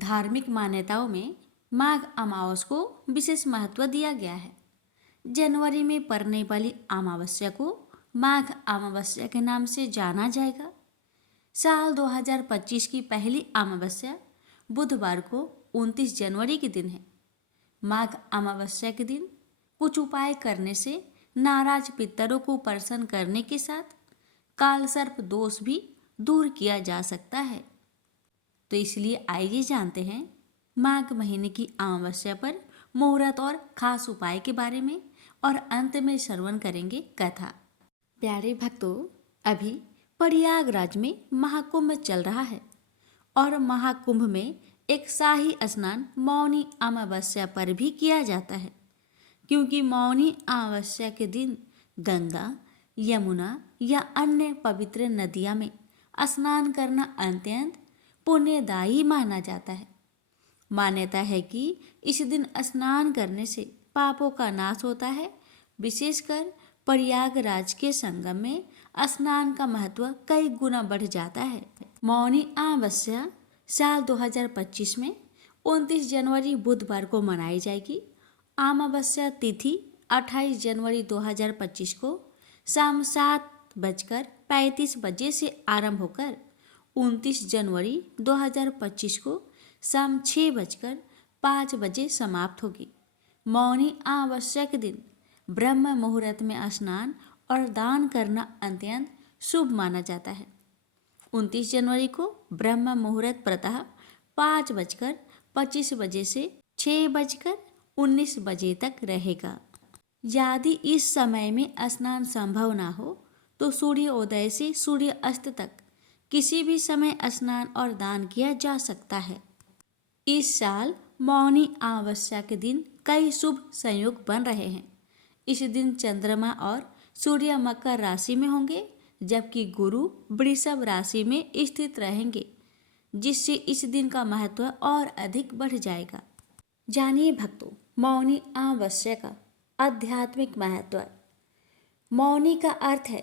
धार्मिक मान्यताओं में माघ अमावस को विशेष महत्व दिया गया है। जनवरी में पड़ने वाली अमावस्या को माघ अमावस्या के नाम से जाना जाएगा। साल 2025 की पहली अमावस्या बुधवार को 29 जनवरी के दिन है। माघ अमावस्या के दिन कुछ उपाय करने से नाराज पितरों को प्रसन्न करने के साथ काल सर्प दोष भी दूर किया जा सकता है। तो इसलिए आइए जानते हैं माघ महीने की अमावस्या पर मुहूर्त और खास उपाय के बारे में, और अंत में श्रवण करेंगे कथा। प्यारे भक्तों, अभी प्रयागराज में महाकुंभ चल रहा है और महाकुंभ में एक शाही स्नान मौनी अमावस्या पर भी किया जाता है, क्योंकि मौनी अमावस्या के दिन गंगा, यमुना या अन्य पवित्र नदियाँ में स्नान करना अत्यंत पुण्यदायी माना जाता है। मान्यता है कि इस दिन स्नान करने से पापों का नाश होता है। विशेषकर प्रयागराज के संगम में स्नान का महत्व कई गुना बढ़ जाता है। मौनी अमावस्या साल 2025 में 29 जनवरी बुधवार को मनाई जाएगी। अमावस्या तिथि 28 जनवरी 2025 को शाम 7:35 बजे से आरंभ होकर 29 जनवरी 2025 को शाम 6:05 बजे समाप्त होगी। मौनी अमावस्या के दिन ब्रह्म मुहूर्त में स्नान और दान करना अत्यंत शुभ माना जाता है। 29 जनवरी को ब्रह्म मुहूर्त प्रातः 5:25 बजे से 6:19 बजे तक रहेगा। यदि इस समय में स्नान संभव ना हो तो सूर्योदय से सूर्यास्त तक किसी भी समय स्नान और दान किया जा सकता है। इस साल मौनी अमावस्या के दिन कई शुभ संयोग बन रहे हैं। इस दिन चंद्रमा और सूर्य मकर राशि में होंगे, जबकि गुरु वृषभ राशि में स्थित रहेंगे, जिससे इस दिन का महत्व और अधिक बढ़ जाएगा। जानिए भक्तों, मौनी अमावस्या का आध्यात्मिक महत्व। मौनी का अर्थ है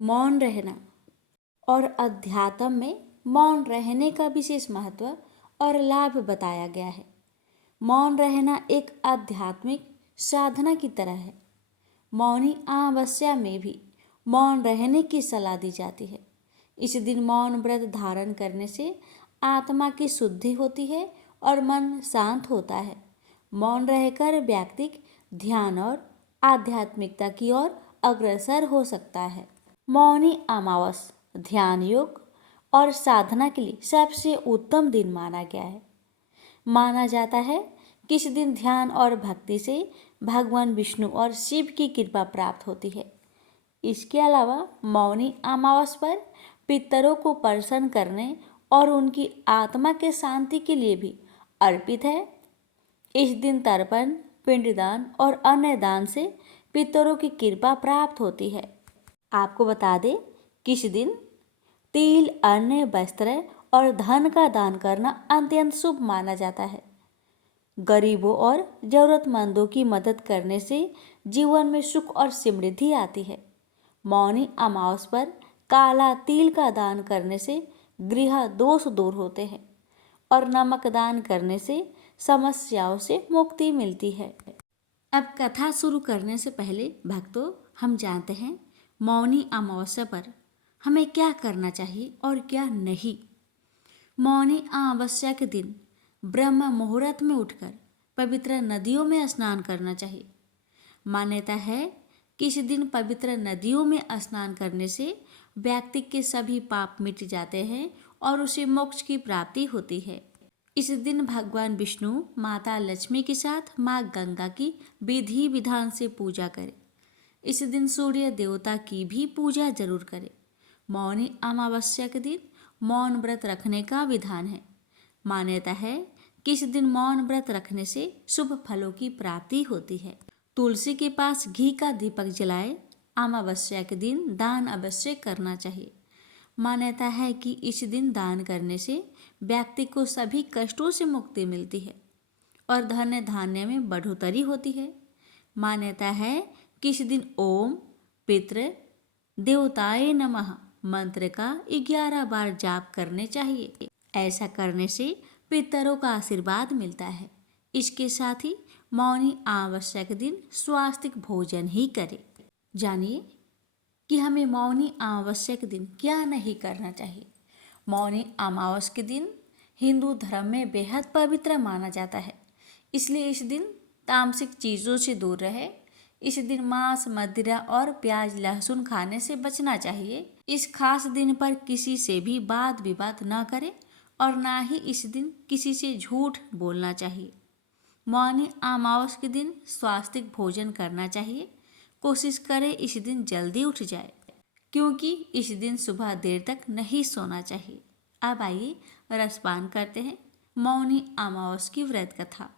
मौन रहना, और अध्यात्म में मौन रहने का विशेष महत्व और लाभ बताया गया है। मौन रहना एक आध्यात्मिक साधना की तरह है। मौनी अमावस्या में भी मौन रहने की सलाह दी जाती है। इस दिन मौन व्रत धारण करने से आत्मा की शुद्धि होती है और मन शांत होता है। मौन रहकर व्यक्ति ध्यान और आध्यात्मिकता की ओर अग्रसर हो सकता है। मौनी अमावस ध्यान योग और साधना के लिए सबसे उत्तम दिन माना गया है। माना जाता है कि इस दिन ध्यान और भक्ति से भगवान विष्णु और शिव की कृपा प्राप्त होती है। इसके अलावा मौनी अमावस पर पितरों को प्रसन्न करने और उनकी आत्मा के शांति के लिए भी अर्पित है। इस दिन तर्पण, पिंडदान और अन्य दान से पितरों की कृपा प्राप्त होती है। आपको बता दें कि इस दिन तिल, अन्न, वस्त्र और धन का दान करना अत्यंत शुभ माना जाता है। गरीबों और जरूरतमंदों की मदद करने से जीवन में सुख और समृद्धि आती है। मौनी अमावस पर काला तिल का दान करने से गृह दोष दूर होते हैं और नमक दान करने से समस्याओं से मुक्ति मिलती है। अब कथा शुरू करने से पहले भक्तों, हम जानते हैं मौनी अमावस्या पर हमें क्या करना चाहिए और क्या नहीं। मौनी अमावस्या के दिन ब्रह्म मुहूर्त में उठकर पवित्र नदियों में स्नान करना चाहिए। मान्यता है कि इस दिन पवित्र नदियों में स्नान करने से व्यक्ति के सभी पाप मिट जाते हैं और उसे मोक्ष की प्राप्ति होती है। इस दिन भगवान विष्णु, माता लक्ष्मी के साथ माँ गंगा की विधि विधान से पूजा करें। इस दिन सूर्य देवता की भी पूजा जरूर करें। मौनी अमावस्या के दिन मौन व्रत रखने का विधान है। मान्यता है कि इस दिन मौन व्रत रखने से शुभ फलों की प्राप्ति होती है। तुलसी के पास घी का दीपक जलाए। अमावस्या के दिन दान अवश्य करना चाहिए। मान्यता है कि इस दिन दान करने से व्यक्ति को सभी कष्टों से मुक्ति मिलती है और धन धान्य में बढ़ोतरी होती है। मान्यता है कि इस दिन ओम पितृ देवताय नमः मंत्र का 11 बार जाप करने चाहिए। ऐसा करने से पितरों का आशीर्वाद मिलता है। इसके साथ ही मौनी अमावस्या के दिन स्वास्तिक भोजन ही करें। जानिए कि हमें मौनी अमावस्या के दिन क्या नहीं करना चाहिए। मौनी अमावस्या के दिन हिंदू धर्म में बेहद पवित्र माना जाता है, इसलिए इस दिन तामसिक चीज़ों से दूर रहे। इस दिन मांस, मदिरा और प्याज लहसुन खाने से बचना चाहिए। इस खास दिन पर किसी से भी वाद विवाद न करें और ना ही इस दिन किसी से झूठ बोलना चाहिए। मौनी अमावस्या के दिन स्वास्तिक भोजन करना चाहिए। कोशिश करें इस दिन जल्दी उठ जाए, क्योंकि इस दिन सुबह देर तक नहीं सोना चाहिए। अब आइए रसपान करते हैं मौनी अमावस्या की व्रत कथा।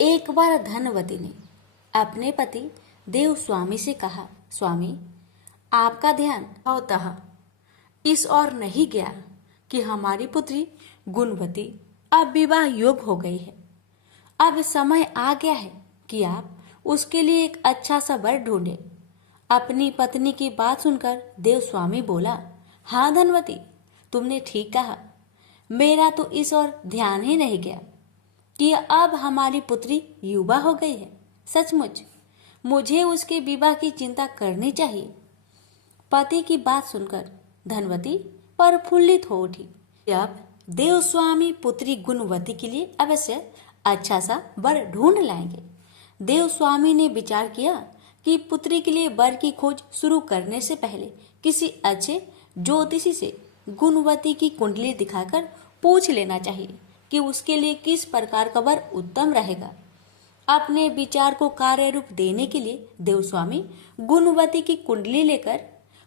एक बार धनवती ने अपने पति देवस्वामी से कहा, स्वामी, आपका ध्यान स्वतः इस ओर नहीं गया कि हमारी पुत्री गुणवती अब विवाह योग्य हो गई है। अब समय आ गया है कि आप उसके लिए एक अच्छा सा वर ढूंढें। अपनी पत्नी की बात सुनकर देवस्वामी बोला, हाँ धनवती, तुमने ठीक कहा। मेरा तो इस ओर ध्यान ही नहीं गया कि अब हमारी पुत्री युवा हो गई है। सचमुच मुझे उसके विवाह की चिंता करनी चाहिए। पति की बात सुनकर धनवती प्रफुल्लित हो उठी। अब देवस्वामी पुत्री गुणवती के लिए अवश्य अच्छा सा वर ढूंढ लाएंगे। देवस्वामी ने विचार किया कि पुत्री के लिए वर की खोज शुरू करने से पहले किसी अच्छे ज्योतिषी से गुणवती की कुंडली दिखाकर पूछ लेना चाहिए कि उसके लिए किस प्रकार का वर उत्तम रहेगा। अपने विचार को कार्य रूप देने के लिए देवस्वामी गुणवती की कुंडली लेकर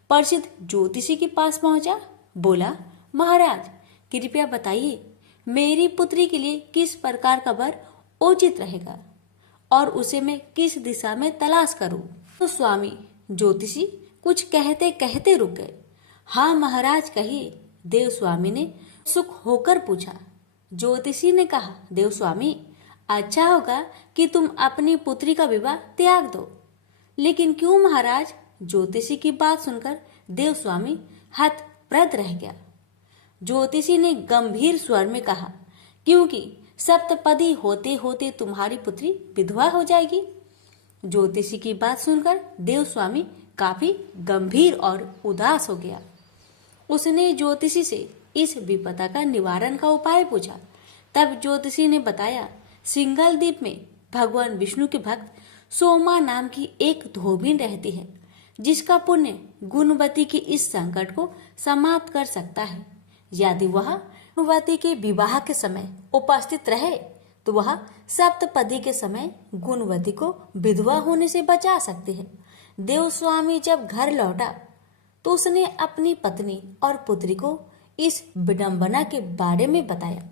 प्रसिद्ध ज्योतिषी के पास पहुंचा। बोला, महाराज, कृपया बताइए मेरी पुत्री के लिए किस प्रकार का वर उचित रहेगा और उसे मैं किस दिशा में तलाश करूं। तो स्वामी ज्योतिषी कुछ कहते कहते रुक गए। हाँ महाराज, कहिए, देवस्वामी ने सुख होकर पूछा। ज्योतिषी ने कहा, देवस्वामी, अच्छा होगा कि तुम अपनी पुत्री का विवाह त्याग दो। लेकिन क्यों महाराज? ज्योतिषी की बात सुनकर देवस्वामी हतप्रभ रह गया। ज्योतिषी ने गंभीर स्वर में कहा, क्योंकि सप्तपदी होते होते तुम्हारी पुत्री विधवा हो जाएगी। ज्योतिषी की बात सुनकर देवस्वामी काफी गंभीर और उदास हो गया। उसने ज्योतिषी से इस विपदा का निवारण का उपाय पूछा। तब ज्योतिषी ने बताया, सिंघल द्वीप में भगवान विष्णु के भक्त सोमा नाम की एक धोबिन रहती है, जिसका पुण्य गुणवती के इस संकट को समाप्त कर सकता है। यदि वह गुणवती के विवाह के समय उपस्थित रहे तो वह सप्तपदी के समय गुणवती को विधवा होने से बचा सकती है। देवस्वामी जब घर लौटा तो उसने अपनी पत्नी और पुत्री को इस विडंबना के बारे में बताया।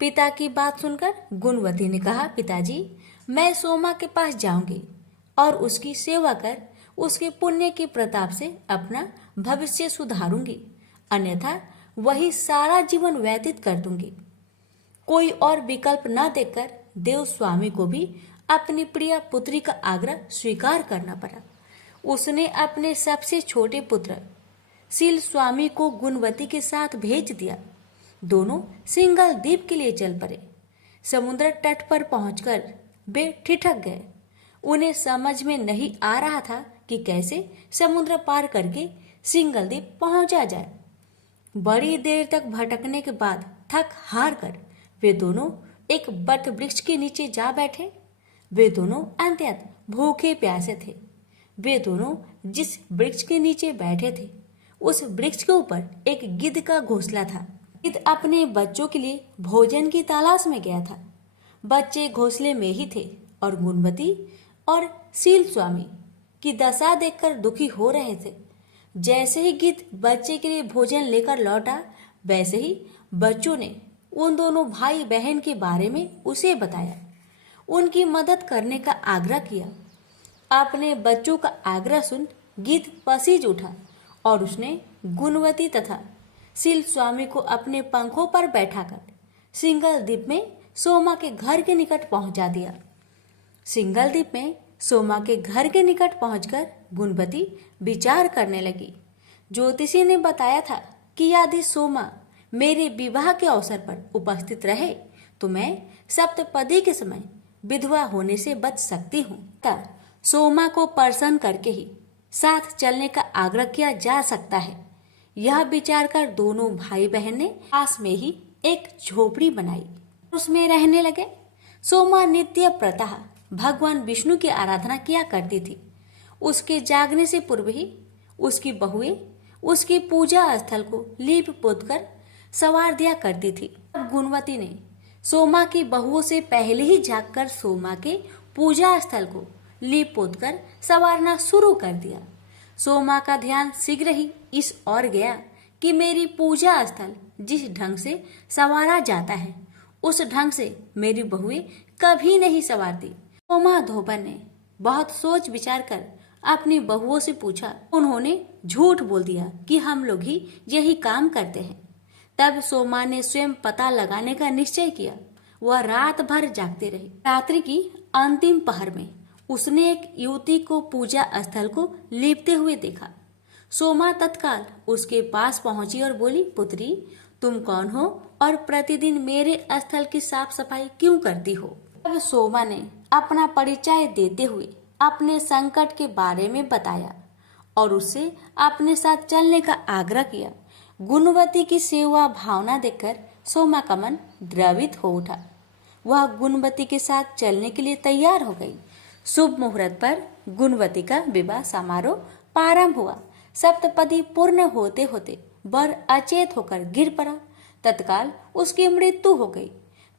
पिता की बात सुनकर गुणवती ने कहा, पिताजी, मैं सोमा के पास जाऊंगी और उसकी सेवा कर उसके पुण्य के प्रताप से अपना भविष्य सुधारूंगी, अन्यथा वही सारा जीवन व्यतीत कर दूंगी। कोई और विकल्प न देखकर देवस्वामी को भी अपनी प्रिय पुत्री का आग्रह स्वीकार करना पड़ा। उसने अपने सबसे छोटे पुत्र सील स्वामी को गुणवती के साथ भेज दिया। दोनों सिंघल द्वीप के लिए चल पड़े। समुद्र तट पर पहुंचकर वे ठिठक गए। उन्हें समझ में नहीं आ रहा था कि कैसे समुद्र पार करके सिंघल द्वीप पहुंचा जाए। बड़ी देर तक भटकने के बाद थक हार कर वे दोनों एक बट वृक्ष के नीचे जा बैठे। वे दोनों अत्यंत भूखे प्यासे थे। वे दोनों जिस वृक्ष के नीचे बैठे थे उस वृक्ष के ऊपर एक गिद्ध का घोंसला था। गिद्ध अपने बच्चों के लिए भोजन की तलाश में गया था। बच्चे घोंसले में ही थे और गुणवती और सील स्वामी की दशा देखकर दुखी हो रहे थे। जैसे ही गिद्ध बच्चे के लिए भोजन लेकर लौटा, वैसे ही बच्चों ने उन दोनों भाई बहन के बारे में उसे बताया, उनकी मदद करने का आग्रह किया। अपने बच्चों का आग्रह सुन गिद्ध पसीज उठा और उसने गुणवती तथा सील स्वामी को अपने पंखों पर बैठाकर सिंघल द्वीप में सोमा के घर के निकट पहुंचा दिया। सिंघल द्वीप में सोमा के घर के निकट पहुंचकर गुणवती विचार करने लगी। ज्योतिषी ने बताया था कि यदि सोमा मेरे विवाह के अवसर पर उपस्थित रहे तो मैं सप्तपदी के समय विधवा होने से बच सकती हूँ। सोमा को प्रसन्न करके ही साथ चलने का आग्रह किया जा सकता है। यह विचार कर दोनों भाई बहन ने पास में ही एक झोपड़ी बनाई, उसमें रहने लगे। सोमा नित्य प्रतः भगवान विष्णु की आराधना किया करती थी। उसके जागने से पूर्व ही उसकी बहुएं उसकी पूजा स्थल को लीप पोत कर संवार दिया करती थी। अब गुणवती ने सोमा की बहुओं से पहले ही जागकर सोमा के पूजा स्थल को लीप पोत कर संवारना शुरू कर दिया। सोमा का ध्यान शीघ्र ही इस ओर गया कि मेरी पूजा स्थल जिस ढंग से संवारा जाता है उस ढंग से मेरी बहुएं कभी नहीं संवारती। सोमा धोबन ने बहुत सोच विचार कर अपनी बहुओं से पूछा। उन्होंने झूठ बोल दिया कि हम लोग ही यही काम करते हैं। तब सोमा ने स्वयं पता लगाने का निश्चय किया। वह रात भर जागते रहे। रात्रि की अंतिम पहर में उसने एक युवती को पूजा स्थल को लीपते हुए देखा। सोमा तत्काल उसके पास पहुंची और बोली, पुत्री, तुम कौन हो और प्रतिदिन मेरे स्थल की साफ सफाई क्यों करती हो? तब सोमा ने अपना परिचय देते हुए अपने संकट के बारे में बताया और उससे अपने साथ चलने का आग्रह किया। गुणवती की सेवा भावना देखकर सोमा का मन द्रवित हो उठा। वह गुणवती के साथ चलने के लिए तैयार हो गई। शुभ मुहूर्त पर गुणवती का विवाह समारोह प्रारंभ हुआ। सप्तपदी पूर्ण होते होते वर अचेत होकर गिर पड़ा। तत्काल उसकी मृत्यु हो गई।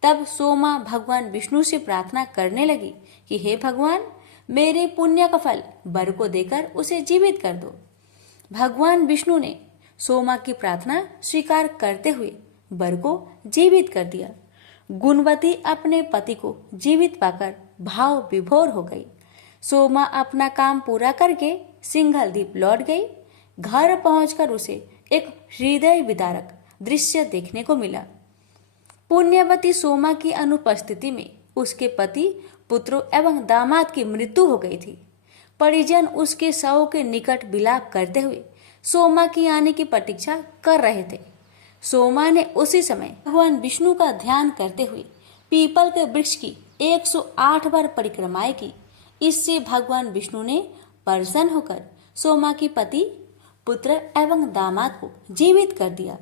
तब सोमा भगवान विष्णु से प्रार्थना करने लगी कि हे भगवान, मेरे पुण्य का फल वर को देकर उसे जीवित कर दो। भगवान विष्णु ने सोमा की प्रार्थना स्वीकार करते हुए वर को जीवित कर दिया। गुणवती अपने पति को जीवित पाकर भाव विभोर हो गई। सोमा अपना काम पूरा करके सिंघल द्वीप लौट गई। घर पहुंचकर उसे एक हृदय विदारक दृश्य देखने को मिला। पुण्यवती सोमा की अनुपस्थिति में उसके पति, पुत्रों एवं दामाद की मृत्यु हो गई थी। परिजन उसके शव के निकट विलाप करते हुए सोमा की आने की प्रतीक्षा कर रहे थे। सोमा ने उसी समय भगवान विष्णु का ध्यान करते हुए पीपल के वृक्ष की 108 बार परिक्रमाएं की। इससे भगवान विष्णु ने प्रसन्न होकर सोमा की पति, पुत्र एवं दामाद को जीवित कर दिया।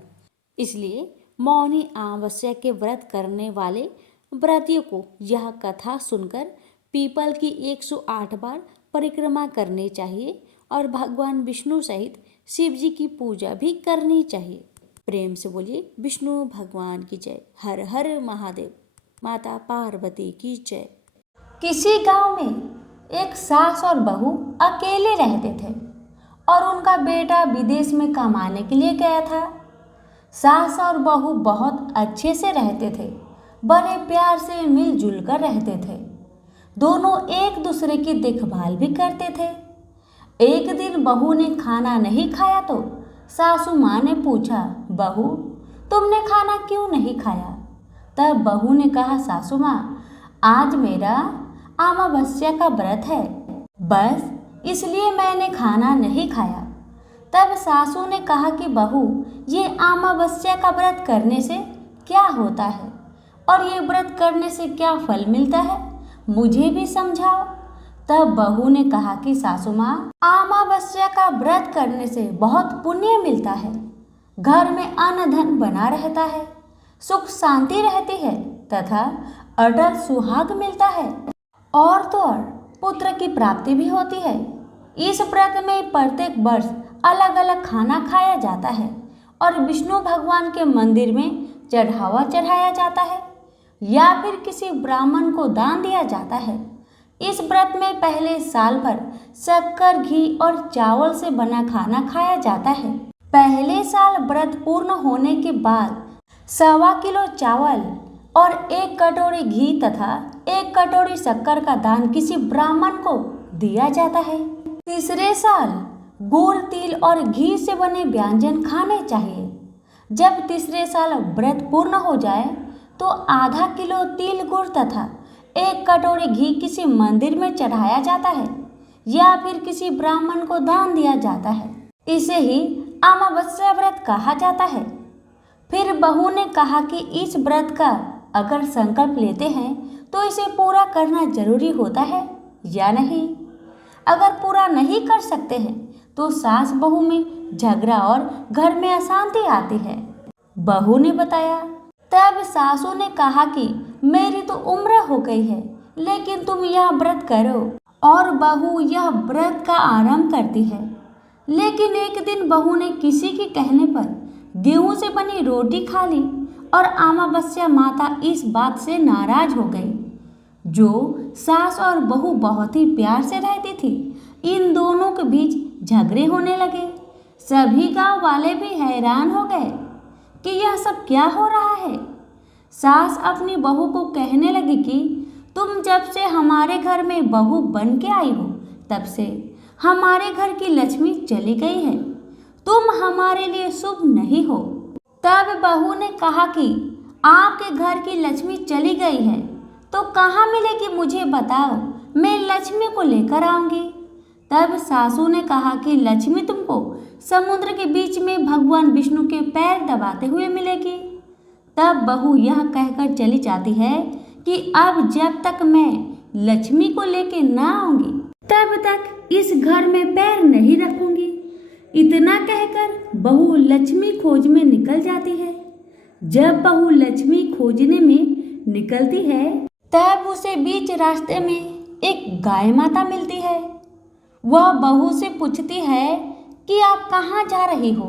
इसलिए मौनी अमावस्या के व्रत करने वाले व्रतियों को यह कथा सुनकर पीपल की 108 बार परिक्रमा करनी चाहिए और भगवान विष्णु सहित शिव जी की पूजा भी करनी चाहिए। प्रेम से बोलिए विष्णु भगवान की जय। हर हर महादेव। माता पार्वती की जय। किसी गांव में एक सास और बहू अकेले रहते थे और उनका बेटा विदेश में कमाने के लिए गया था। सास और बहू बहुत अच्छे से रहते थे, बड़े प्यार से मिलजुल कर रहते थे। दोनों एक दूसरे की देखभाल भी करते थे। एक दिन बहू ने खाना नहीं खाया तो सासू माँ ने पूछा, बहू, तुमने खाना क्यों नहीं खाया? तब बहू ने कहा, सासू माँ, आज मेरा अमावस्या का व्रत है, बस इसलिए मैंने खाना नहीं खाया। तब सासू ने कहा कि बहू, ये अमावस्या का व्रत करने से क्या होता है और ये व्रत करने से क्या फल मिलता है, मुझे भी समझाओ। तब बहू ने कहा कि सासू माँ, अमावस्या का व्रत करने से बहुत पुण्य मिलता है, घर में अन्न धन बना रहता है, सुख शांति रहती है तथा अटल सुहाग मिलता है और तो और पुत्र की प्राप्ति भी होती है। इस व्रत में प्रत्येक वर्ष अलग अलग खाना खाया जाता है और विष्णु भगवान के मंदिर में चढ़ावा चढ़ाया जाता है या फिर किसी ब्राह्मण को दान दिया जाता है। इस व्रत में पहले साल भर शक्कर, घी और चावल से बना खाना खाया जाता है। पहले साल व्रत पूर्ण होने के बाद 1.25 किलो चावल और 1 कटोरी घी तथा 1 कटोरी शक्कर का दान किसी ब्राह्मण को दिया जाता है। तीसरे साल गुड़, तिल और घी से बने व्यंजन खाने चाहिए। जब तीसरे साल व्रत पूर्ण हो जाए तो आधा किलो तिल, गुड़ तथा 1 कटोरी घी किसी मंदिर में चढ़ाया जाता है या फिर किसी ब्राह्मण को दान दिया जाता है। इसे ही अमावस्या व्रत कहा जाता है। फिर बहू ने कहा कि इस व्रत का अगर संकल्प लेते हैं तो इसे पूरा करना जरूरी होता है या नहीं। अगर पूरा नहीं कर सकते हैं तो सास बहू में झगड़ा और घर में अशांति आती है। बहू ने बताया। तब सासू ने कहा कि मेरी तो उम्र हो गई है, लेकिन तुम यह व्रत करो। और बहू यह व्रत का आरंभ करती है। लेकिन एक दिन बहू ने किसी के कहने पर गेहूं से बनी रोटी खा ली और अमावस्या माता इस बात से नाराज हो गई। जो सास और बहू बहुत ही प्यार से रहती थी, इन दोनों के बीच झगड़े होने लगे। सभी गांव वाले भी हैरान हो गए कि यह सब क्या हो रहा है। सास अपनी बहू को कहने लगी कि तुम जब से हमारे घर में बहू बन के आई हो, तब से हमारे घर की लक्ष्मी चली गई है। तुम हमारे लिए शुभ नहीं हो। तब बहू ने कहा कि आपके घर की लक्ष्मी चली गई है तो कहाँ मिलेगी, मुझे बताओ, मैं लक्ष्मी को लेकर आऊंगी। तब सासू ने कहा कि लक्ष्मी तुमको समुद्र के बीच में भगवान विष्णु के पैर दबाते हुए मिलेगी। तब बहू यह कहकर चली जाती है कि अब जब तक मैं लक्ष्मी को लेके ना आऊंगी तब तक इस घर में पैर नहीं रखूंगी। इतना कहकर बहू लक्ष्मी खोज में निकल जाती है। जब बहू लक्ष्मी खोजने में निकलती है तब उसे बीच रास्ते में एक गाय माता मिलती है। वह बहू से पूछती है कि आप कहाँ जा रही हो।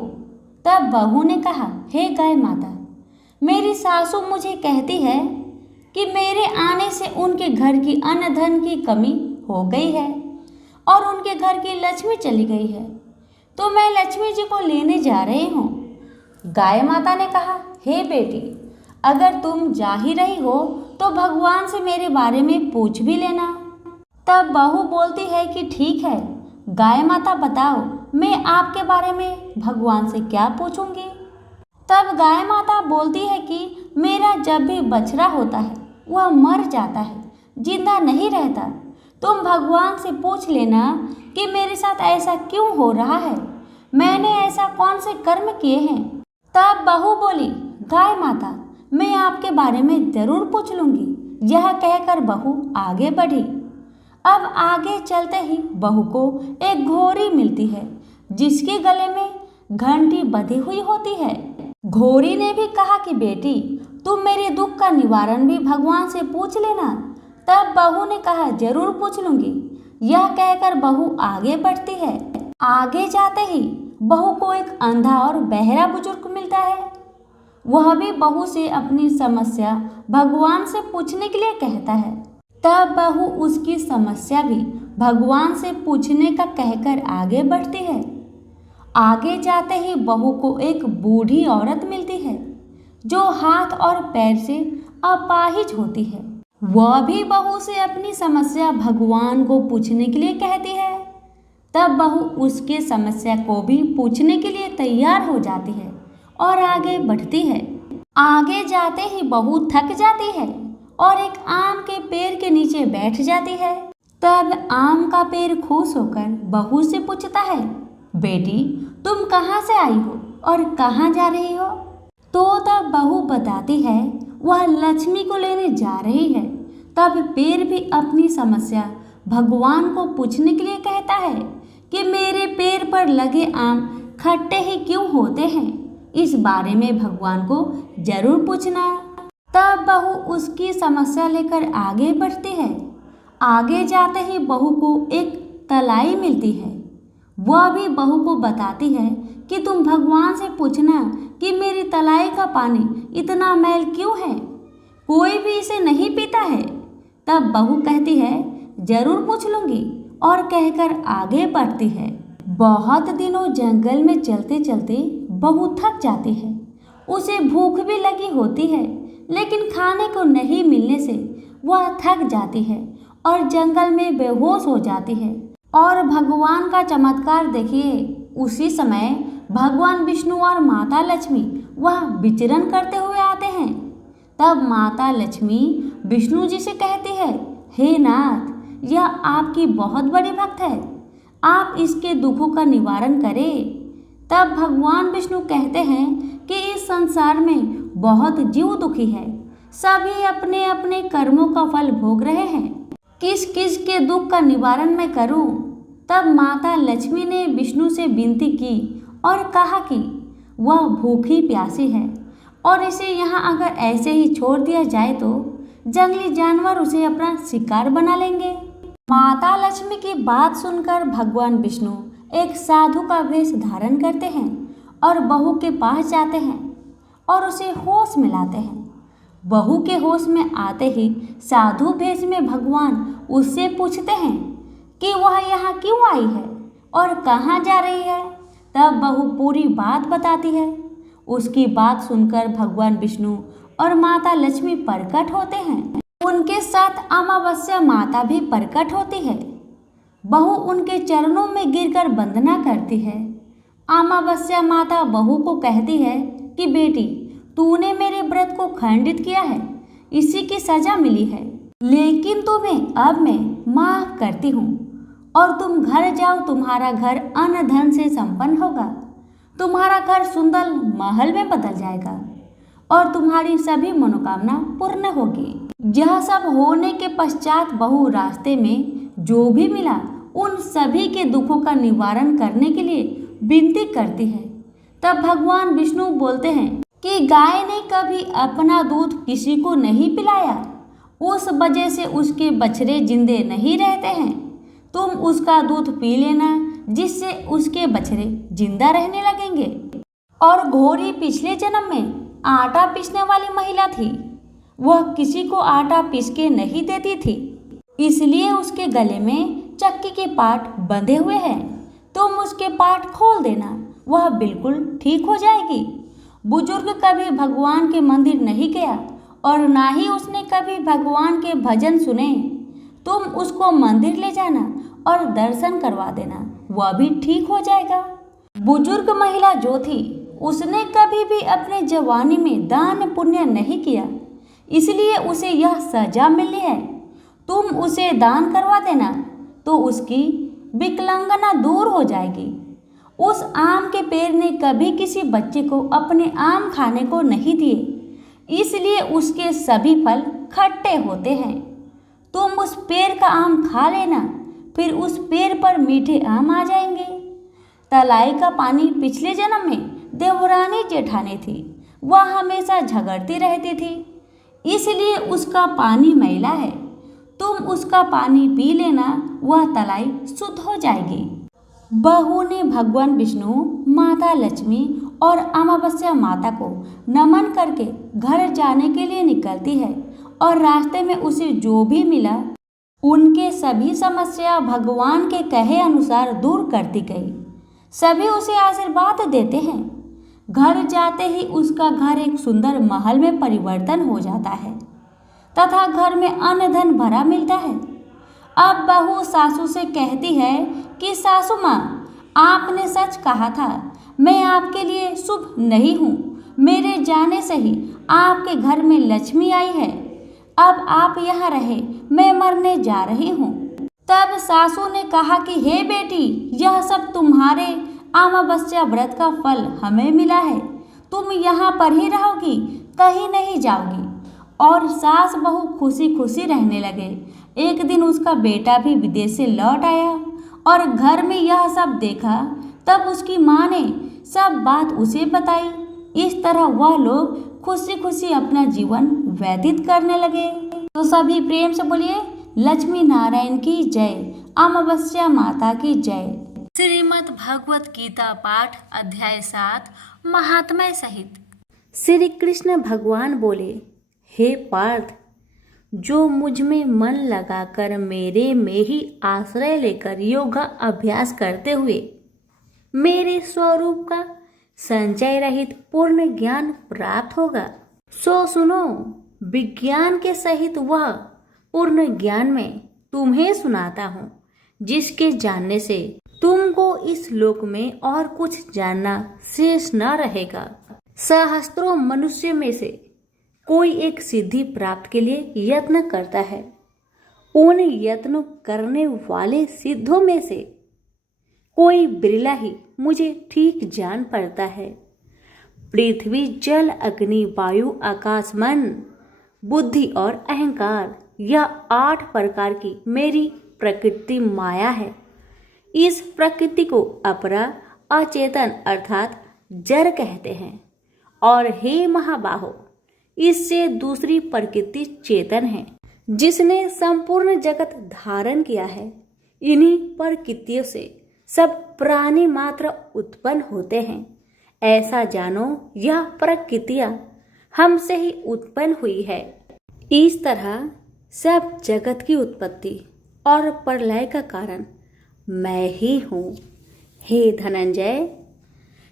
तब बहू ने कहा, हे गाय माता, मेरी सासू मुझे कहती है कि मेरे आने से उनके घर की अन्न धन की कमी हो गई है और उनके घर की लक्ष्मी चली गई है, तो मैं लक्ष्मी जी को लेने जा रही हूँ। गाय माता ने कहा, हे बेटी, अगर तुम जा ही रही हो तो भगवान से मेरे बारे में पूछ भी लेना। तब बहू बोलती है कि ठीक है गाय माता, बताओ मैं आपके बारे में भगवान से क्या पूछूंगी। तब गाय माता बोलती है कि मेरा जब भी बछड़ा होता है वह मर जाता है, जिंदा नहीं रहता। तुम भगवान से पूछ लेना कि मेरे साथ ऐसा क्यों हो रहा है, मैंने ऐसा कौन से कर्म किए हैं। तब बहू बोली, गाय माता, मैं आपके बारे में जरूर पूछ लूंगी। यह कहकर बहू आगे बढ़ी। अब आगे चलते ही बहू को एक घोड़ी मिलती है जिसके गले में घंटी बंधी हुई होती है। घोड़ी ने भी कहा कि बेटी, तुम मेरे दुख का निवारण भी भगवान से पूछ लेना। तब बहू ने कहा, जरूर पूछ लूंगी। यह कहकर बहू आगे बढ़ती है। आगे जाते ही बहू को एक अंधा और बहरा बुजुर्ग मिलता है। वह भी बहू से अपनी समस्या भगवान से पूछने के लिए कहता है। तब बहू उसकी समस्या भी भगवान से पूछने का कहकर आगे बढ़ती है। आगे जाते ही बहू को एक बूढ़ी औरत मिलती है जो हाथ और पैर से अपाहिज होती है। वह भी बहू से अपनी समस्या भगवान को पूछने के लिए कहती है। तब बहू उसके समस्या को भी पूछने के लिए तैयार हो जाती है और आगे बढ़ती है। आगे जाते ही बहू थक जाती है और एक आम के पेड़ के नीचे बैठ जाती है। तब आम का पेड़ खुश होकर बहू से पूछता है, बेटी, तुम कहाँ से आई हो और कहाँ जा रही हो। तो तब बहू बताती है वह लक्ष्मी को लेने जा रही है। तब पेड़ भी अपनी समस्या भगवान को पूछने के लिए कहता है कि मेरे पेड़ पर लगे आम खट्टे ही क्यों होते हैं, इस बारे में भगवान को जरूर पूछना। तब बहू उसकी समस्या लेकर आगे बढ़ती है। आगे जाते ही बहू को एक तलाई मिलती है। वह भी बहू को बताती है कि तुम भगवान से पूछना कि मेरी तलाई का पानी इतना मैल क्यों है, कोई भी इसे नहीं पीता है। तब बहू कहती है, जरूर पूछ लूंगी, और कहकर आगे बढ़ती है। बहुत दिनों जंगल में चलते चलते बहू थक जाती है। उसे भूख भी लगी होती है, लेकिन खाने को नहीं मिलने से वह थक जाती है और जंगल में बेहोश हो जाती है। और भगवान का चमत्कार देखिए, उसी समय भगवान विष्णु और माता लक्ष्मी वह विचरण करते हुए आते हैं। तब माता लक्ष्मी विष्णु जी से कहती है, हे नाथ, यह आपकी बहुत बड़ी भक्त है, आप इसके दुखों का निवारण करें। तब भगवान विष्णु कहते हैं कि इस संसार में बहुत जीव दुखी है। सभी अपने अपने कर्मों का फल भोग रहे हैं। किस किस के दुख का निवारण मैं करूं? तब माता लक्ष्मी ने विष्णु से विनती की और कहा कि वह भूखी प्यासी है और इसे यहाँ अगर ऐसे ही छोड़ दिया जाए तो जंगली जानवर उसे अपना शिकार बना लेंगे। माता लक्ष्मी की बात सुनकर भगवान विष्णु एक साधु का वेश धारण करते हैं और बहू के पास जाते हैं और उसे होश में लाते हैं। बहू के होश में आते ही साधु भेष में भगवान उससे पूछते हैं कि वह यहाँ क्यों आई है और कहाँ जा रही है। तब बहू पूरी बात बताती है। उसकी बात सुनकर भगवान विष्णु और माता लक्ष्मी प्रकट होते हैं। उनके साथ अमावस्या माता भी प्रकट होती है। बहू उनके चरणों में गिरकर वंदना करती है। अमावस्या माता बहू को कहती है कि बेटी, तूने मेरे व्रत को खंडित किया है, इसी की सजा मिली है, लेकिन तुम्हें अब मैं माफ करती हूँ और तुम घर जाओ। तुम्हारा घर अन्न धन से संपन्न होगा, तुम्हारा घर सुंदर महल में बदल जाएगा और तुम्हारी सभी मनोकामना पूर्ण होगी। यह सब होने के पश्चात बहू रास्ते में जो भी मिला उन सभी के दुखों का निवारण करने के लिए विनती करती है। तब भगवान विष्णु बोलते हैं कि गाय ने कभी अपना दूध किसी को नहीं पिलाया, उस वजह से उसके बछड़े जिंदे नहीं रहते हैं। तुम उसका दूध पी लेना, जिससे उसके बछड़े जिंदा रहने लगेंगे। और घोड़ी पिछले जन्म में आटा पीसने वाली महिला थी। वह किसी को आटा पीस के नहीं देती थी, इसलिए उसके गले में चक्की के पाट बंधे हुए हैं। तुम उसके पाट खोल देना, वह बिल्कुल ठीक हो जाएगी। बुजुर्ग कभी भगवान के मंदिर नहीं गया और ना ही उसने कभी भगवान के भजन सुने। तुम उसको मंदिर ले जाना और दर्शन करवा देना, वह भी ठीक हो जाएगा। बुजुर्ग महिला जो थी उसने कभी भी अपने जवानी में दान पुण्य नहीं किया, इसलिए उसे यह सजा मिली है। तुम उसे दान करवा देना तो उसकी विकलांगना दूर हो जाएगी। उस आम के पेड़ ने कभी किसी बच्चे को अपने आम खाने को नहीं दिए, इसलिए उसके सभी फल खट्टे होते हैं। तुम उस पेड़ का आम खा लेना, फिर उस पेड़ पर मीठे आम आ जाएंगे। तलाई का पानी पिछले जन्म में देवरानी जेठानी थी। वह हमेशा झगड़ती रहती थी, इसलिए उसका पानी मैला है। तुम उसका पानी पी लेना, वह तलाई शुद्ध हो जाएगी। बहू ने भगवान विष्णु, माता लक्ष्मी और अमावस्या माता को नमन करके घर जाने के लिए निकलती है और रास्ते में उसे जो भी मिला उनके सभी समस्या भगवान के कहे अनुसार दूर करती गई। सभी उसे आशीर्वाद देते हैं। घर जाते ही उसका घर एक सुंदर महल में परिवर्तन हो जाता है तथा घर में अन्न धन भरा मिलता है। अब बहू सासू से कहती है कि सासू माँ, आपने सच कहा था, मैं आपके लिए शुभ नहीं हूँ। मेरे जाने से ही आपके घर में लक्ष्मी आई है। अब आप यहाँ रहे, मैं मरने जा रही हूँ। तब सासू ने कहा कि हे बेटी, यह सब तुम्हारे अमावस्या व्रत का फल हमें मिला है। तुम यहाँ पर ही रहोगी, कहीं नहीं जाओगी। और सास बहू खुशी खुशी रहने लगे। एक दिन उसका बेटा भी विदेश से लौट आया और घर में यह सब देखा। तब उसकी माँ ने सब बात उसे बताई। इस तरह वह लोग खुशी खुशी अपना जीवन व्यतीत करने लगे। तो सभी प्रेम से बोलिए लक्ष्मी नारायण की जय, अमावस्या माता की जय। श्रीमद् भगवत गीता पाठ अध्याय 7 महात्म्य सहित। श्री कृष्ण भगवान बोले, हे पार्थ, जो मुझ में मन लगाकर मेरे में ही आश्रय लेकर योगा अभ्यास करते हुए मेरे स्वरूप का संचय रहित पूर्ण ज्ञान प्राप्त होगा, सो सुनो। विज्ञान के सहित वह पूर्ण ज्ञान में तुम्हें सुनाता हूँ, जिसके जानने से तुमको इस लोक में और कुछ जानना शेष न रहेगा। सहस्त्रों मनुष्य में से कोई एक सिद्धि प्राप्त के लिए यत्न करता है। उन यत्न करने वाले सिद्धों में से कोई बिरला ही मुझे ठीक जान पड़ता है। पृथ्वी जल अग्नि वायु आकाश मन बुद्धि और अहंकार, यह 8 प्रकार की मेरी प्रकृति माया है। इस प्रकृति को अपरा अचेतन अर्थात जड़ कहते हैं। और हे महाबाहो, इससे दूसरी प्रकृति चेतन है, जिसने संपूर्ण जगत धारण किया है। इन्हीं प्रकृतियों से सब प्राणी मात्र उत्पन्न होते हैं। ऐसा जानो, यह प्रकृतियां हमसे ही उत्पन्न हुई है। इस तरह सब जगत की उत्पत्ति और प्रलय का कारण मैं ही हूँ। हे धनंजय,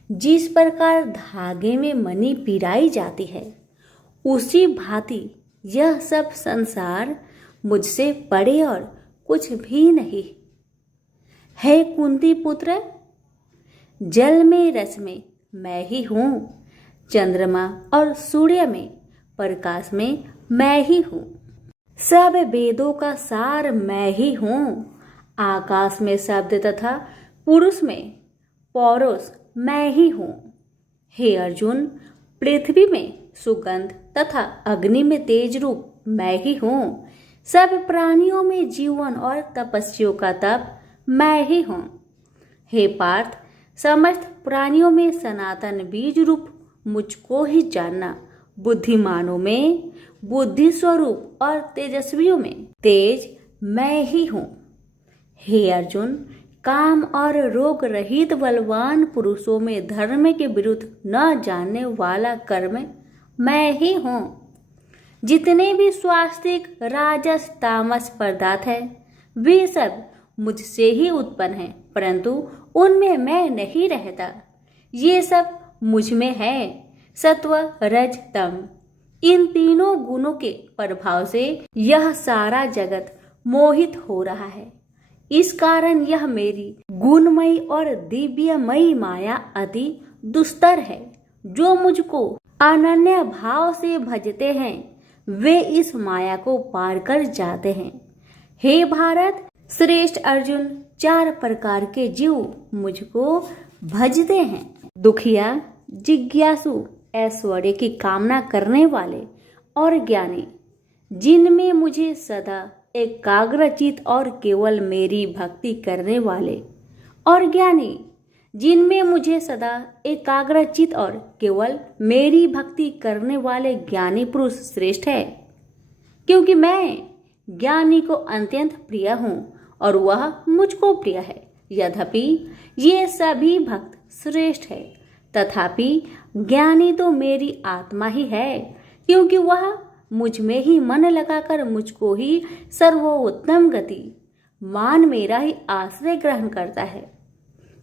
जिस प्रकार धागे में मणि पिराई जाती है, उसी भांति यह सब संसार मुझसे बड़े और कुछ भी नहीं। हे कुंती पुत्र, जल में रस में मैं ही हूँ, चंद्रमा और सूर्य में प्रकाश में मैं ही हूँ, सब वेदों का सार मैं ही हूँ, आकाश में शब्द तथा पुरुष में पौरुष मैं ही हूँ। हे अर्जुन, पृथ्वी में सुगंध तथा अग्नि में तेज रूप मैं ही हूँ, सब प्राणियों में जीवन और तपस्वियों का तप मैं ही हूँ। हे पार्थ, समस्त प्राणियों में सनातन बीज रूप मुझको ही जानना, बुद्धिमानों में बुद्धि स्वरूप और तेजस्वियों में तेज मैं ही हूँ। हे अर्जुन, काम और रोग रहित बलवान पुरुषों में धर्म के विरुद्ध न जानने वाला कर्म मैं ही हूँ। जितने भी स्वास्तिक राजस तामस पदार्थ है, वे सब मुझसे ही उत्पन्न हैं, परंतु उनमें मैं नहीं रहता। ये सब मुझ में है। सत्व रज तम, इन तीनों गुणों के प्रभाव से यह सारा जगत मोहित हो रहा है। इस कारण यह मेरी गुणमयी और दिव्यमयी माया अति दुस्तर है। जो मुझको अनन्य भाव से भजते हैं, वे इस माया को पार कर जाते हैं। हे भारत श्रेष्ठ अर्जुन, 4 प्रकार के जीव मुझको भजते हैं। दुखिया, जिज्ञासु, ऐश्वर्य की कामना करने वाले और ज्ञानी, जिनमें मुझे सदा एकाग्रचित और केवल मेरी भक्ति करने वाले, और ज्ञानी, जिनमें मुझे सदा एकाग्रचित और केवल मेरी भक्ति करने वाले ज्ञानी पुरुष श्रेष्ठ है। क्योंकि मैं ज्ञानी को अत्यंत प्रिय हूँ और वह मुझको प्रिय है। यद्यपि ये सभी भक्त श्रेष्ठ है, तथापि ज्ञानी तो मेरी आत्मा ही है, क्योंकि वह मुझ में ही मन लगाकर मुझको ही सर्वोत्तम गति मान मेरा ही आश्रय ग्रहण करता है।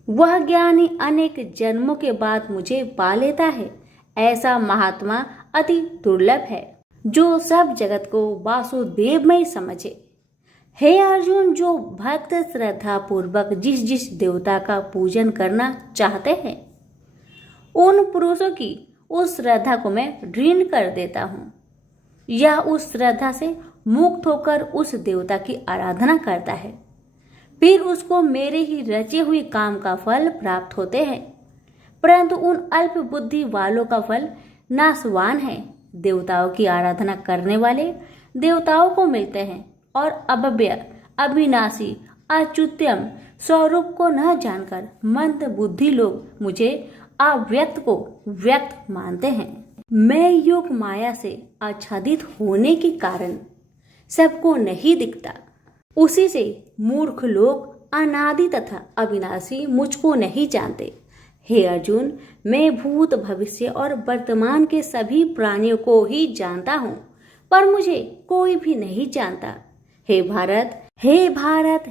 वह ज्ञानी अनेक जन्मों के बाद मुझे पा लेता है। ऐसा महात्मा अति दुर्लभ है, जो सब जगत को वासुदेवमय समझे। हे अर्जुन, जो भक्त श्रद्धा पूर्वक जिस जिस देवता का पूजन करना चाहते हैं, उन पुरुषों की उस श्रद्धा को मैं ऋण कर देता हूँ। यह उस श्रद्धा से मुक्त होकर उस देवता की आराधना करता है, फिर उसको मेरे ही रचे हुए काम का फल प्राप्त होते हैं। परंतु उन अल्प बुद्धि वालों का फल नाशवान है। देवताओं की आराधना करने वाले देवताओं को मिलते हैं, और अव्यय अविनाशी अच्युत्यम स्वरूप को न जानकर मंद बुद्धि लोग मुझे अव्यक्त को व्यक्त मानते हैं। मैं योग माया से आच्छादित होने के कारण सबको नहीं दिखता। उसी से मूर्ख लोग अनादि तथा अविनाशी मुझको नहीं जानते। हे अर्जुन, मैं भूत भविष्य और वर्तमान के सभी प्राणियों को ही जानता हूँ, पर मुझे कोई भी नहीं जानता। हे भारत,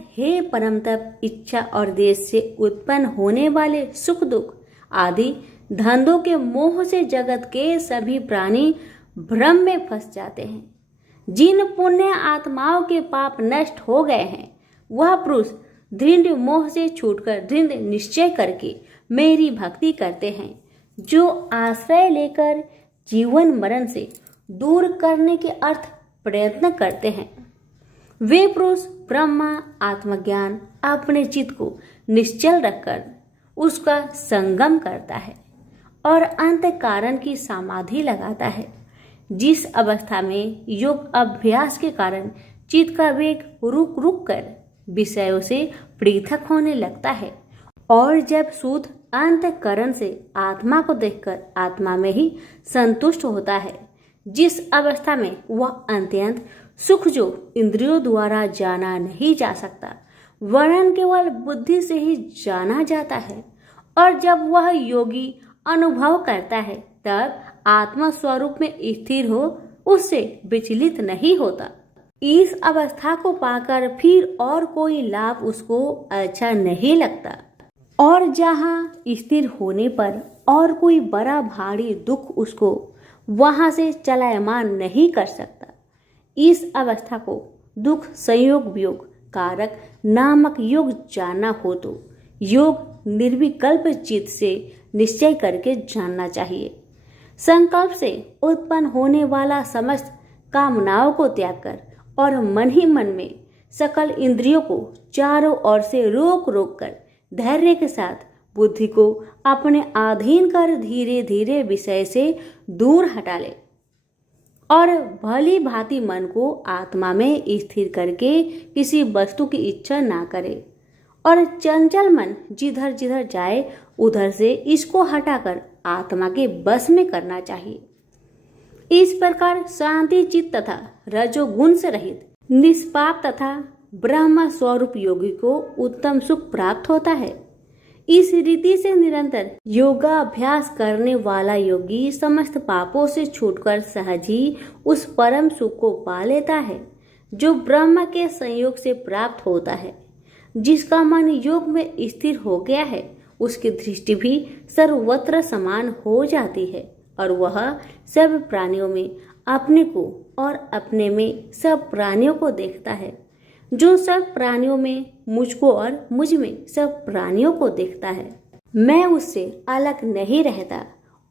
हे परम तप, इच्छा और देश से उत्पन्न होने वाले सुख दुख आदि धंधों के मोह से जगत के सभी प्राणी भ्रम में फंस जाते हैं। जिन पुण्य आत्माओं के पाप नष्ट हो गए हैं, वह पुरुष दृढ़ मोह से छूटकर दृढ़ निश्चय करके मेरी भक्ति करते हैं, जो आश्रय लेकर जीवन मरण से दूर करने के अर्थ प्रयत्न करते हैं। वे पुरुष ब्रह्मा आत्मज्ञान अपने चित्त को निश्चल रखकर उसका संगम करता है और अंत कारण की समाधि लगाता है, जिस अवस्था में योग अभ्यास के कारण चित्त का वेग रुक रुक कर विषयों से पृथक होने लगता है और जब शुद्ध अंतःकरण से आत्मा को देखकर आत्मा में ही संतुष्ट होता है, जिस अवस्था में वह अत्यंत सुख जो इंद्रियों द्वारा जाना नहीं जा सकता वरन केवल बुद्धि से ही जाना जाता है, और जब वह योगी अनुभव करता है तब आत्मा स्वरूप में स्थिर हो उससे विचलित नहीं होता। इस अवस्था को पाकर फिर और कोई लाभ उसको अच्छा नहीं लगता, और जहाँ स्थिर होने पर और कोई बड़ा भारी दुख उसको वहां से चलायमान नहीं कर सकता। इस अवस्था को दुख संयोग वियोग कारक नामक योग जानना हो तो योग निर्विकल्प चित्त से निश्चय करके जानना चाहिए। संकल्प से उत्पन्न होने वाला समस्त कामनाओं को त्याग कर और मन ही मन में सकल इंद्रियों को चारों ओर से रोक रोक कर धैर्य के साथ बुद्धि को अपने अधीन कर धीरे धीरे विषय से दूर हटा ले और भली भांति मन को आत्मा में स्थिर करके किसी वस्तु की इच्छा ना करे, और चंचल मन जिधर जिधर जाए उधर से इसको हटाकर आत्मा के बस में करना चाहिए। इस प्रकार शांति चित्त तथा रजोगुण से रहित निष्पाप तथा ब्रह्म स्वरूप योगी को उत्तम सुख प्राप्त होता है। इस रीति से निरंतर योगाभ्यास करने वाला योगी समस्त पापों से छूटकर सहज ही उस परम सुख को पा लेता है जो ब्रह्म के संयोग से प्राप्त होता है। जिसका मन योग में स्थिर हो गया है उसकी दृष्टि भी सर्वत्र समान हो जाती है और वह सब प्राणियों में अपने को और अपने में सब प्राणियों को देखता है। जो सब प्राणियों में मुझको और मुझ में सब प्राणियों को देखता है। मैं उससे अलग नहीं रहता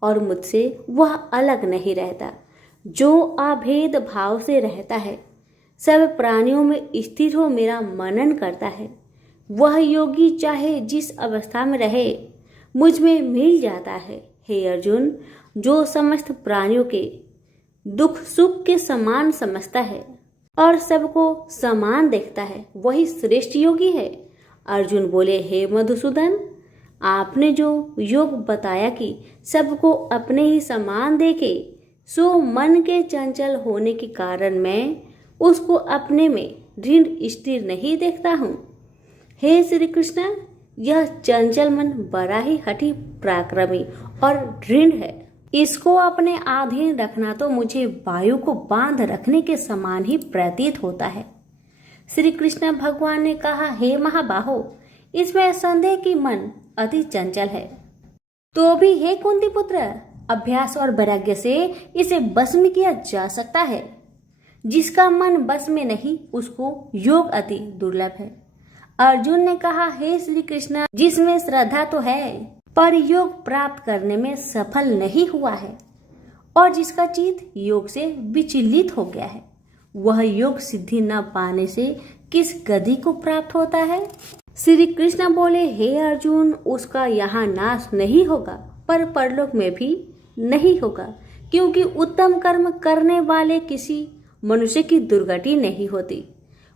और मुझसे वह अलग नहीं रहता। जो अभेद भाव से रहता है सब प्राणियों में स्थिर हो मेरा मनन करता है, वह योगी चाहे जिस अवस्था में रहे मुझ में मिल जाता है। हे अर्जुन, जो समस्त प्राणियों के दुख सुख के समान समझता है और सबको समान देखता है वही श्रेष्ठ योगी है। अर्जुन बोले, हे मधुसूदन, आपने जो योग बताया कि सबको अपने ही समान देखे सो मन के चंचल होने के कारण मैं उसको अपने में दृढ़ स्थिर नहीं देखता हूँ। हे श्री कृष्ण, यह चंचल मन बड़ा ही हठी पराक्रमी और दृढ़ है। इसको अपने अधीन रखना तो मुझे वायु को बांध रखने के समान ही प्रतीत होता है। श्री कृष्ण भगवान ने कहा, हे महाबाहो, इसमें संदेह कि मन अति चंचल है, तो भी हे कुंती पुत्र, अभ्यास और वैराग्य से इसे बस में किया जा सकता है। जिसका मन बस में नहीं उसको योग अति दुर्लभ है। अर्जुन ने कहा, हे श्री कृष्ण, जिसमें श्रद्धा तो है पर योग प्राप्त करने में सफल नहीं हुआ है और जिसका चित्त योग से विचलित हो गया है, वह योग सिद्धि न पाने से किस गति को प्राप्त होता है? श्री कृष्ण बोले, हे अर्जुन, उसका यहाँ नाश नहीं होगा पर परलोक में भी नहीं होगा, क्योंकि उत्तम कर्म करने वाले किसी मनुष्य की दुर्गति नहीं होती।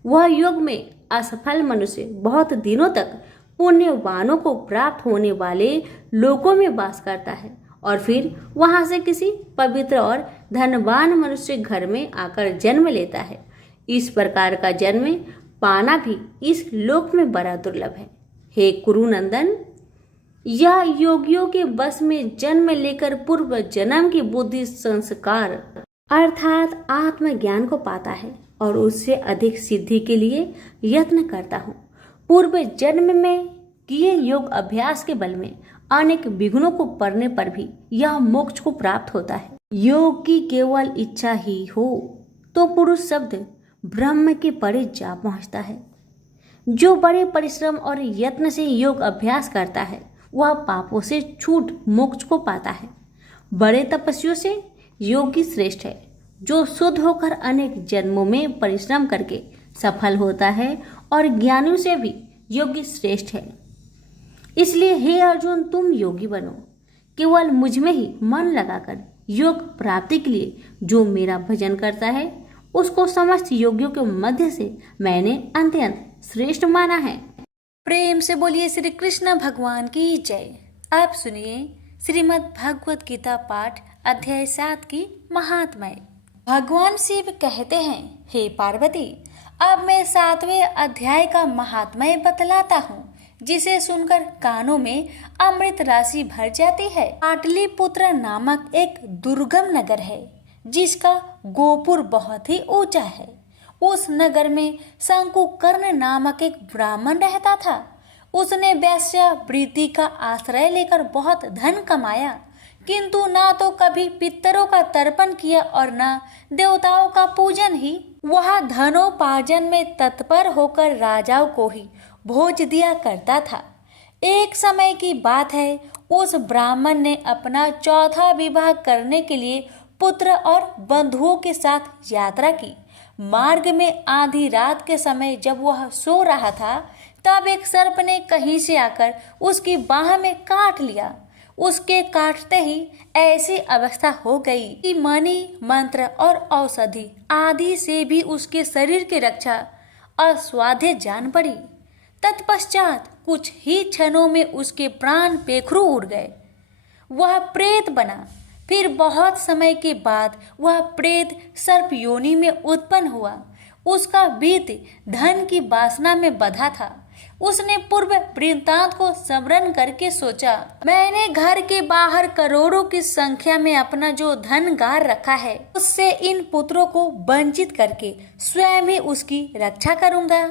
वह योग में असफल मनुष्य बहुत दिनों तक पुण्यवानों को प्राप्त होने वाले लोकों में वास करता है और फिर वहां से किसी पवित्र और धनवान मनुष्य घर में आकर जन्म लेता है। इस प्रकार का जन्म पाना भी इस लोक में बड़ा दुर्लभ है। हे कुरुनंदन, यह योगियों के बस में जन्म लेकर पूर्व जन्म की बुद्धि संस्कार अर्थात आत्मज्ञान को पाता है और उससे अधिक सिद्धि के लिए यत्न करता हूँ। पूर्व जन्म में किए योग अभ्यास के बल में अनेक विघ्नों को पड़ने पर भी यह मोक्ष को प्राप्त होता है। योग की केवल इच्छा ही हो तो पुरुष शब्द ब्रह्म के परे जा पहुंचता है। जो बड़े परिश्रम और यत्न से योग अभ्यास करता है वह पापों से छूट मोक्ष को पाता है। बड़े तपस्वियों से योगी श्रेष्ठ है। जो शुद्ध होकर अनेक जन्मों में परिश्रम करके सफल होता है और ज्ञानियों से भी योगी श्रेष्ठ है। इसलिए हे अर्जुन, तुम योगी बनो, केवल मुझ में ही मन लगाकर योग प्राप्ति के लिए जो मेरा भजन करता है उसको समस्त योगियों के मध्य से मैंने अत्यंत श्रेष्ठ माना है। प्रेम से बोलिए श्री कृष्ण भगवान की जय। अब सुनिए श्रीमद् भगवत गीता पाठ अध्याय 7 की महात्म्य। भगवान शिव कहते हैं, हे पार्वती, अब मैं 7वें अध्याय का महात्म्य बतलाता हूँ, जिसे सुनकर कानों में अमृत राशि भर जाती है। पाटलिपुत्र नामक एक दुर्गम नगर है, जिसका गोपुर बहुत ही ऊंचा है। उस नगर में शंकुकर्ण नामक एक ब्राह्मण रहता था। उसने वैश्यावृत्ति का आश्रय लेकर बहुत धन कमाया, किंतु ना तो कभी पितरों का तर्पण किया और न देवताओं का पूजन ही। वह धनोपार्जन में तत्पर होकर राजाओं को ही भोज दिया करता था। एक समय की बात है, उस ब्राह्मण ने अपना चौथा विवाह करने के लिए पुत्र और बंधुओं के साथ यात्रा की। मार्ग में आधी रात के समय जब वह सो रहा था, तब एक सर्प ने कहीं से आकर उसकी बाह में काट लिया। उसके काटते ही ऐसी अवस्था हो गई कि मणि, मंत्र और औषधि आदि से भी उसके शरीर की रक्षा असाध्य जान पड़ी। तत्पश्चात कुछ ही क्षणों में उसके प्राण पेखरू उड़ गए। वह प्रेत बना। फिर बहुत समय के बाद वह प्रेत सर्प योनि में उत्पन्न हुआ। उसका बीत धन की वासना में बंधा था। उसने पूर्व वृत्तांत को स्मरण करके सोचा, मैंने घर के बाहर करोड़ों की संख्या में अपना जो धन गार रखा है, उससे इन पुत्रों को वंचित करके स्वयं ही उसकी रक्षा करूंगा।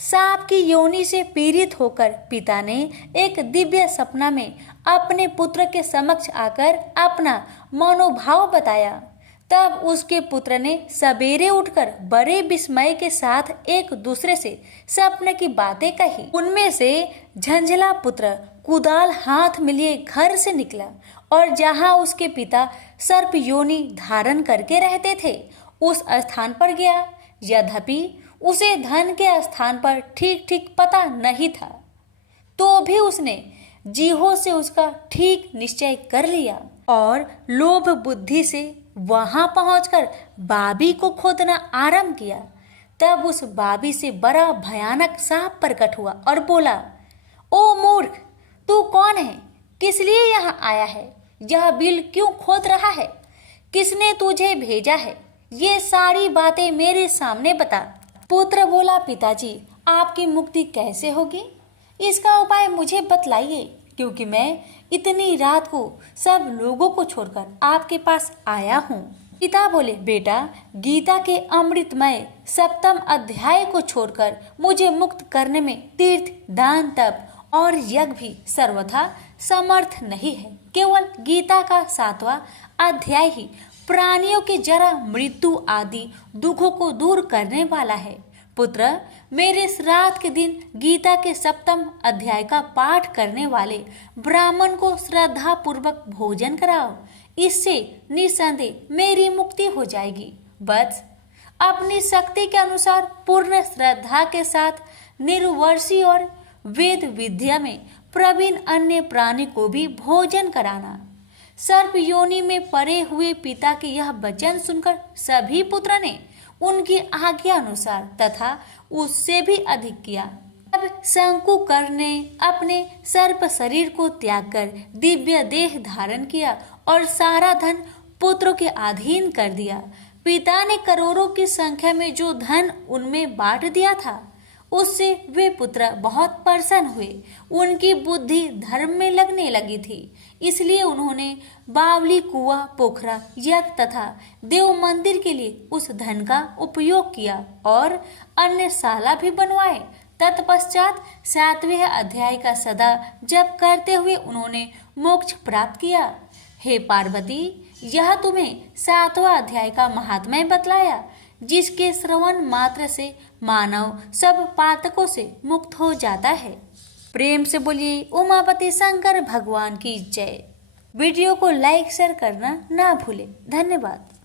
सांप की योनि से पीड़ित होकर पिता ने एक दिव्य सपना में अपने पुत्र के समक्ष आकर अपना मनोभाव बताया। तब उसके पुत्र ने सवेरे उठकर बड़े विस्मय के साथ एक दूसरे से सपने की बातें कही। उनमें से झंझला पुत्र कुदाल हाथ में लिए घर से निकला और जहां उसके पिता सर्प योनि धारण करके रहते थे, उस स्थान पर गया। यद्यपि उसे धन के स्थान पर ठीक ठीक पता नहीं था, तो भी उसने जीहो से उसका ठीक निश्चय कर लिया और लोभ बुद्धि से वहां पहुंचकर बाबी को खोदना आरंभ किया। तब उस बाबी से बड़ा भयानक सांप प्रकट हुआ और बोला, ओ मूर्ख, तू कौन है? किस लिए यहाँ आया है? यह बिल क्यों खोद रहा है? किसने तुझे भेजा है? ये सारी बातें मेरे सामने बता। पुत्र बोला, पिताजी, आपकी मुक्ति कैसे होगी? इसका उपाय मुझे बतलाइए, क्योंकि मैं इतनी रात को सब लोगों को छोड़कर आपके पास आया हूँ। पिता बोले, बेटा, गीता के अमृतमय 7वें अध्याय को छोड़कर मुझे मुक्त करने में तीर्थ, दान, तप और यज्ञ भी सर्वथा समर्थ नहीं है। केवल गीता का 7वां अध्याय ही प्राणियों के जरा, मृत्यु आदि दुखों को दूर करने वाला है। पुत्र, मेरे श्राद्ध के दिन गीता के 7वें अध्याय का पाठ करने वाले ब्राह्मण को श्रद्धा पूर्वक भोजन कराओ। इससे निसंदेह मेरी मुक्ति हो जाएगी। बस अपनी शक्ति के अनुसार पूर्ण श्रद्धा के साथ निर्वर्षी और वेद विद्या में प्रवीण अन्य प्राणी को भी भोजन कराना। सर्प योनि में पड़े हुए पिता के यह वचन सुनकर सभी पुत्र ने उनकी आज्ञा अनुसार तथा उससे भी अधिक किया। अब शंकुकर्ण ने अपने सर्प शरीर को त्याग कर दिव्य देह धारण किया और सारा धन पुत्रों के अधीन कर दिया। पिता ने करोड़ों की संख्या में जो धन उनमें बांट दिया था, उससे वे पुत्र बहुत प्रसन्न हुए। उनकी बुद्धि धर्म में लगने लगी थी, इसलिए उन्होंने बावली, कुआं, पोखरा, यज्ञ तथा देव मंदिर के लिए उस धन का उपयोग किया और अन्य शाला भी बनवाए। तत्पश्चात 7वें अध्याय का सदा जप करते हुए उन्होंने मोक्ष प्राप्त किया। हे पार्वती, यह तुम्हें 7वां अध्याय का महात्म्य बतलाया, जिसके श्रवण मात्र से मानव सब पातकों से मुक्त हो जाता है। प्रेम से बोलिए उमापति शंकर भगवान की जय। वीडियो को लाइक शेयर करना ना भूलें। धन्यवाद।